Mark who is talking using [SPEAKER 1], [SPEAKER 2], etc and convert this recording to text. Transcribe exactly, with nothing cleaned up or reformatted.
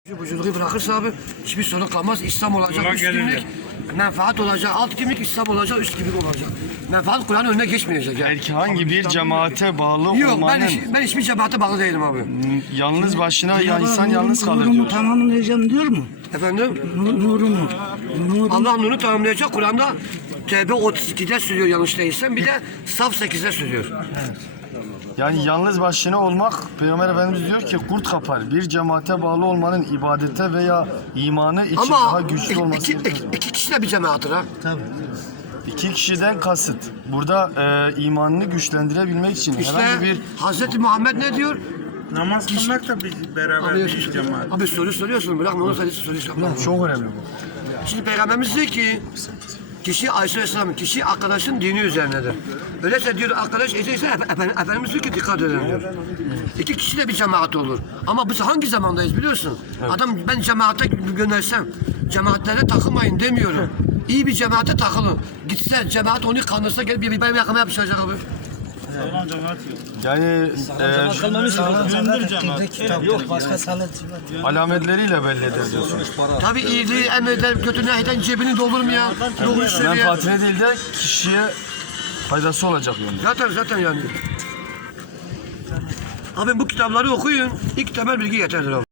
[SPEAKER 1] Vücudu bırakırsa abi hiçbir sorun kalmaz. İslam olacak, üst kimlik, menfaat olacak, alt kimlik, İslam olacak, üst kimlik olacak. Menfaat Kur'an'ın önüne geçmeyecek yani.
[SPEAKER 2] Herhangi bir cemaate bağlı
[SPEAKER 1] Yok
[SPEAKER 2] olmanın
[SPEAKER 1] ben, hiç, ben hiçbir cemaate bağlı değilim abi.
[SPEAKER 2] yalnız başına ya
[SPEAKER 3] Cenab-ı
[SPEAKER 2] insan
[SPEAKER 3] Nur-
[SPEAKER 2] yalnız kalır
[SPEAKER 3] Nurumu
[SPEAKER 2] diyor.
[SPEAKER 3] tamamlayacağım diyor mu?
[SPEAKER 1] Efendim?
[SPEAKER 3] Nur, nurumu. Nurumu.
[SPEAKER 1] Allah nurunu tamamlayacak. Kur'an'da Tevbe otuz ikide sürüyor yanlış değilsem. Bir de Saf sekizde sürüyor.
[SPEAKER 2] Yani yalnız başına olmak, Peygamber Efendimiz diyor ki kurt kapar. Bir cemaate bağlı olmanın ibadete veya imanı için daha
[SPEAKER 1] Ama
[SPEAKER 2] güçlü
[SPEAKER 1] iki,
[SPEAKER 2] olması
[SPEAKER 1] iki,
[SPEAKER 2] gerekir.
[SPEAKER 1] iki, iki kişi de bir cemaattir ha.
[SPEAKER 3] Tabii.
[SPEAKER 2] İki kişiden kasıt. Burada e, imanını güçlendirebilmek için
[SPEAKER 1] İşte
[SPEAKER 2] herhangi bir
[SPEAKER 1] Hazreti Muhammed ne diyor?
[SPEAKER 4] Namaz kılmak da bir beraber
[SPEAKER 1] Abi,
[SPEAKER 4] bir cemaat.
[SPEAKER 1] abi soru soruyorsun. Bırakma onu sadece soru sorma.
[SPEAKER 2] çok önemli bu.
[SPEAKER 1] Şimdi Peygamberimiz diyor ki kişi Aleyhisselam kişi arkadaşın dini üzerinedir. Öyleyse diyor arkadaş ise Efendimiz, Efendimiz diyor ki dikkat edin diyor. İki kişi de bir cemaat olur. Ama biz hangi zamandayız biliyorsun? Adam ben cemaate göndersem cemaatlere takılmayın demiyorum. İyi bir cemaate takılın. Gitse cemaat onu kandırsa gelip bir benim yakama yapışacak abi.
[SPEAKER 2] Yani e,
[SPEAKER 4] Gündür cemaat.
[SPEAKER 3] Yok başka sanat.
[SPEAKER 2] alametleriyle belli eder diyorsunuz.
[SPEAKER 1] Tabii iyiliği emreden kötü nehiden cebini dolurmuyor. Doğru söylüyor.
[SPEAKER 2] Menfaatine değil de kişiye faydası olacak yönde.
[SPEAKER 1] Zaten zaten yani. Abi bu kitapları okuyun. İlk temel bilgi yeterdir abi.